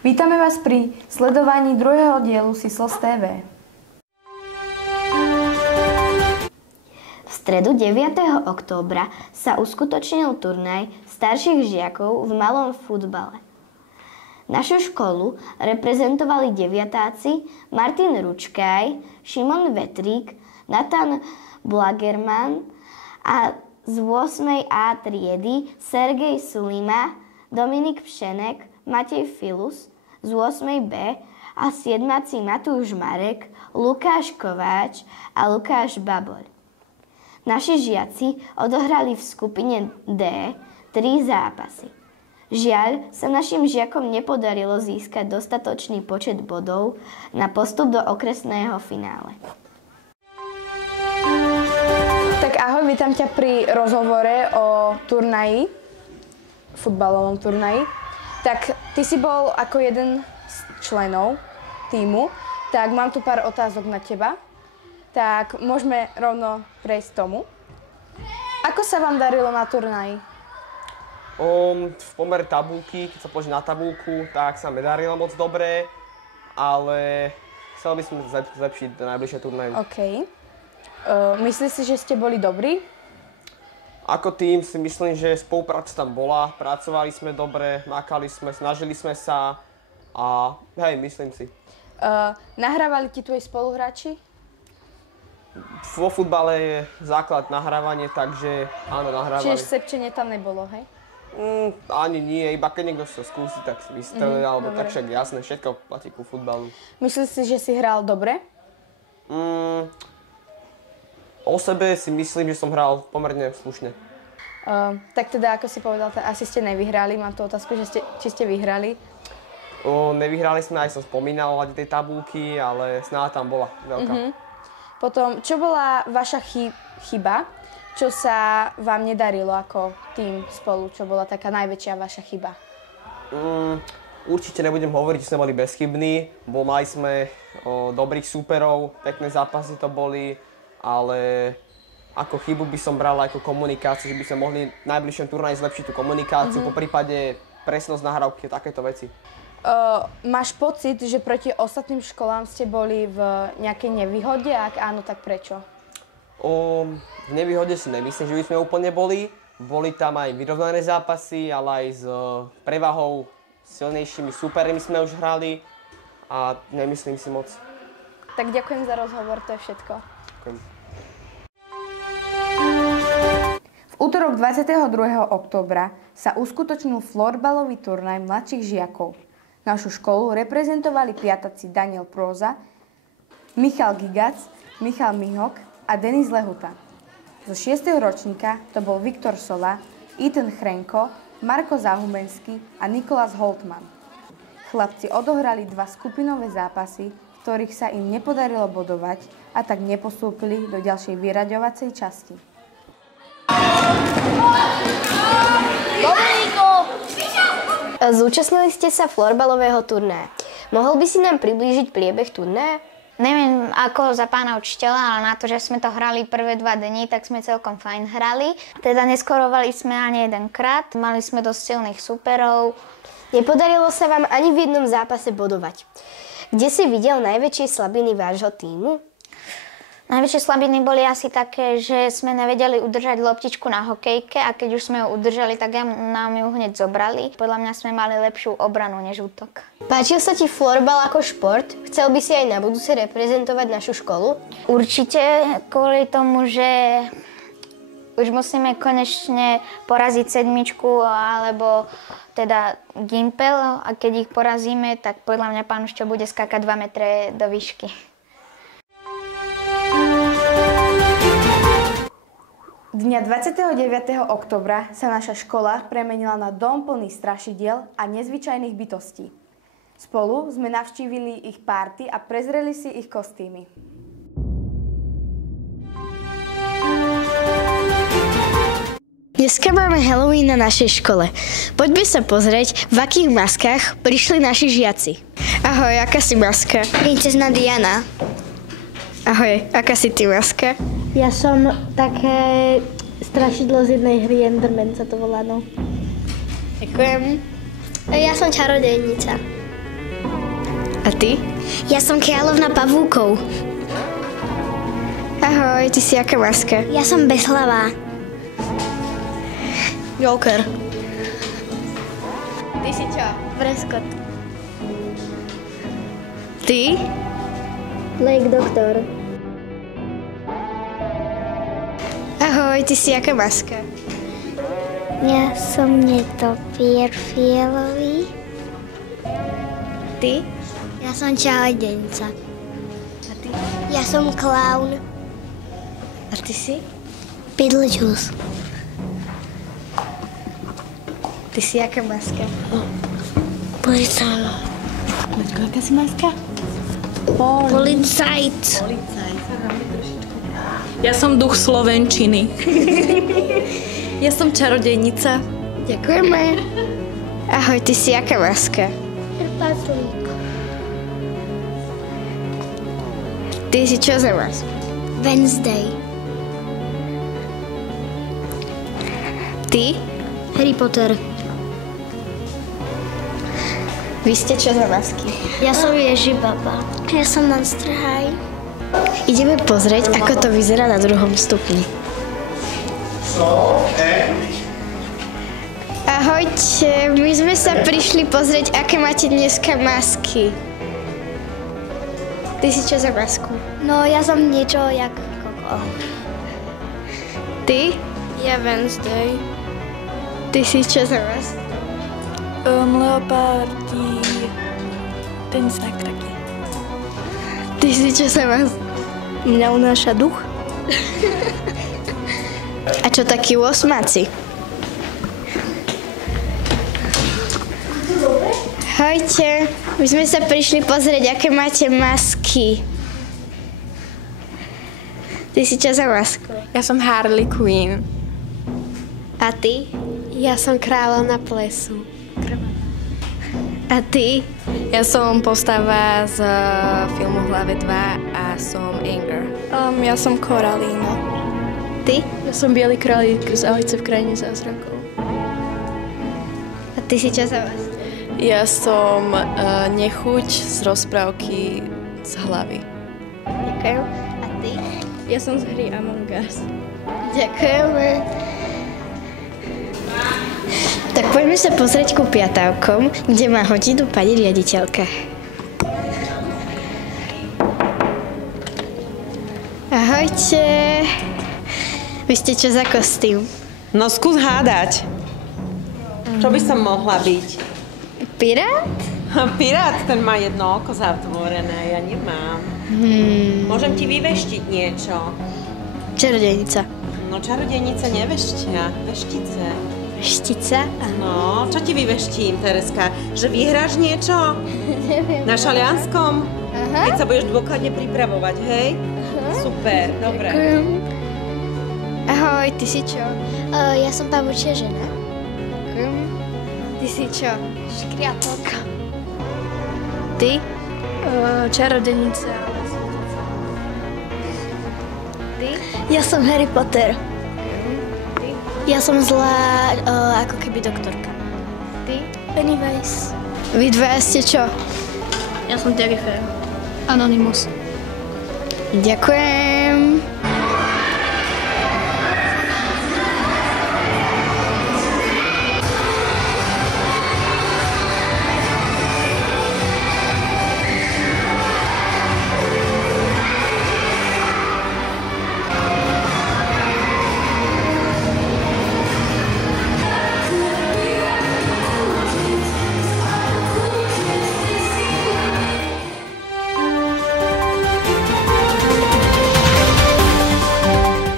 Vítame vás pri sledovaní druhého dielu Sislos TV. V stredu 9. októbra sa uskutočnil turnaj starších žiakov v malom futbale. Našu školu reprezentovali deviatáci Martin Ručkaj, Šimon Vetrík, Nathan Blagerman a z 8. A triedy Sergej Sulima, Dominik Pšenek, Matej Filus, z 8. B a 7. Matúš Marek, Lukáš Kováč a Lukáš Baboľ. Naši žiaci odohrali v skupine D 3 zápasy. Žiaľ, sa našim žiakom nepodarilo získať dostatočný počet bodov na postup do okresného finále. Tak ahoj, vítam ťa pri rozhovore o turnaji, futbalovom turnaji. Tak ty si bol ako jeden z členov tímu, tak mám tu pár otázok na teba. Tak môžeme rovno prejsť tomu. Ako sa vám darilo na turnaji? V pomere tabulky, keď sa pozrie na tabulku, tak sa mi darilo moc dobre, ale chcel by som zlepšiť do najbližšie turnaje. OK. Myslíš si, že ste boli dobrí? Ako tým si myslím, že spolupráca tam bola, pracovali sme dobre, makali sme, snažili sme sa a hej, myslím si. Nahrávali ti tvoji spoluhráči? Vo futbale je základ nahrávanie, takže áno, nahrávali. Čiže sepčenie tam nebolo, hej? Ani nie, iba keď niekto sa skúsi, tak si vystrelí, alebo dobre. Tak však jasné, všetko platí ku futbalu. Myslíš si, že si hral dobre? O sebe si myslím, že som hral pomerne slušne. Tak teda, ako si povedal, asi ste nevyhrali. Mám tu otázku, že či ste vyhrali. Nevyhrali sme, aj som spomínal ohľadne tej tabulky, ale snáha tam bola veľká. Potom, čo bola vaša chyba, čo sa vám nedarilo ako tým spolu? Čo bola taká najväčšia vaša chyba? Určite nebudem hovoriť, že sme boli bezchybní. Mali sme dobrých súperov, pekné zápasy to boli, ale ako chybu by som bral ako komunikáciu, že by sme mohli v najbližšom turnaji zlepšiť tú komunikáciu, po prípade presnosť nahrávky a takéto veci. Máš pocit, že proti ostatným školám ste boli v nejakej nevýhode? Ak áno, tak prečo? V nevýhode si nemyslím, že by sme úplne boli. Boli tam aj vyrovnané zápasy, ale aj s prevahou silnejšími súpermi sme už hrali a nemyslím si moc. Tak ďakujem za rozhovor, to je všetko. Ďakujem. V útorok 22. októbra sa uskutočnil florbalový turnaj mladších žiakov. Našu školu reprezentovali piataci Daniel Próza, Michal Gigac, Michal Mihok a Denis Lehuta. Zo 6. ročníka to bol Viktor Sola, Ethan Chrenko, Marko Zahumenský a Nikolás Holtman. Chlapci odohrali 2 skupinové zápasy, v ktorých sa im nepodarilo bodovať a tak nepostúpili do ďalšej vyraďovacej časti. Zúčastnili ste sa florbalového turnaja. Mohol by si nám priblížiť priebeh turnaja? Neviem ako za pána učiteľa, ale na to, že sme to hrali prvé 2 dni, tak sme celkom fajn hrali. Teda neskorovali sme ani jedenkrát, mali sme dosť silných súperov. Nepodarilo sa vám ani v jednom zápase bodovať. Kde si videl najväčšie slabiny vášho tímu? Najväčšie slabiny boli asi také, že sme nevedeli udržať loptičku na hokejke a keď už sme ju udržali, tak nám ju hneď zobrali. Podľa mňa sme mali lepšiu obranu než útok. Páčil sa ti florbal ako šport? Chcel by si aj na budúce reprezentovať našu školu? Určite, kvôli tomu, že už musíme konečne poraziť sedmičku alebo teda Gimpel a keď ich porazíme, tak podľa mňa pán Ušťo bude skákať 2 metre do výšky. Dňa 29. októbra sa naša škola premenila na dom plný strašidiel a nezvyčajných bytostí. Spolu sme navštívili ich párty a prezreli si ich kostýmy. Dneska máme Halloween na našej škole. Poďme sa pozrieť, v akých maskách prišli naši žiaci. Ahoj, aká si maska? Princezna Diana. Ahoj, aká si ty maska? Ja som také strašidlo z jednej hry, Enderman sa to volá, no. Ďakujem. Ja som čarodejnica. A ty? Ja som kráľovna pavúkov. Ahoj, ty si aká maska? Ja som bezhlavá. Joker. Ty si čo? Preskot. Ty? Lake doktor. Ahoj, ty si aká maska? Ja som netopier fialový. Ty? Ja som čarodejnica. A ty? Ja som klaun. A ty si? Beetlejuice. Ty si aká maska? Policajt. Maťko, aká si maska? Policajt. Ja som duch slovenčiny. Ja som čarodejnica. Ďakujeme. Ahoj, ty si aká maska? Trpaslík. Ty si čo za masku? Wednesday. Ty? Harry Potter. Vy ste čo za masky? Ja som Ježibaba. Ja som Monster High. Ideme pozrieť, ako to vyzerá na 2. stupni. Ahojte, my sme sa prišli pozrieť, aké máte dneska masky. Ty si čo za masku? No, ja som niečo jak koko. Ty? Ja Wednesday. Ty si čo za masku? Leopardi. Ten znak taký. Ty si čo za masku? Mňa unáša duch. A čo takí 8-áci? Ahojte, my sme sa prišli pozrieť, aké máte masky. Ty si čo za masku? Ja som Harley Quinn. A ty? Ja som kráľovna plesu. A ty? Ja som postava z filmu Hlave 2 a som Anger. Ja som Koralína. Ty? Ja som Bielý králik z Alice v krajine zázrakov. A ty si čo za masku? Ja som Nechuť z rozprávky z Hlavy. Ďakujem. A ty? Ja som z hry Among Us. Ďakujeme. Tak poďme sa pozrieť ku piatávkom, kde má hodinu pani riaditeľka. Ahojte. Vy ste čo za kostým? No skús hádať. Čo by som mohla byť? Pirát? Pirát, ten má jedno oko zatvorené, ja nemám. Môžem ti vyveštiť niečo? Čarodejnica. No čarodejnice neveštia, veštice. Štica? No, čo ti vyveštím, Tereska? Že vyhráš niečo? Neviem. Na Šalianskom? Keď sa budeš dôkladne pripravovať, hej? Super, dobre. Ahoj, ty si čo? Ja som pavučia žena. Ty si čo? Škriatok. Ty? Čarodenica. Ty? Ja som Harry Potter. Ja som zlá, ako keby doktorka. Ty? Pennywise. Vy dvaja ste čo? Ja som Terrifer. Anonymous. Ďakujem.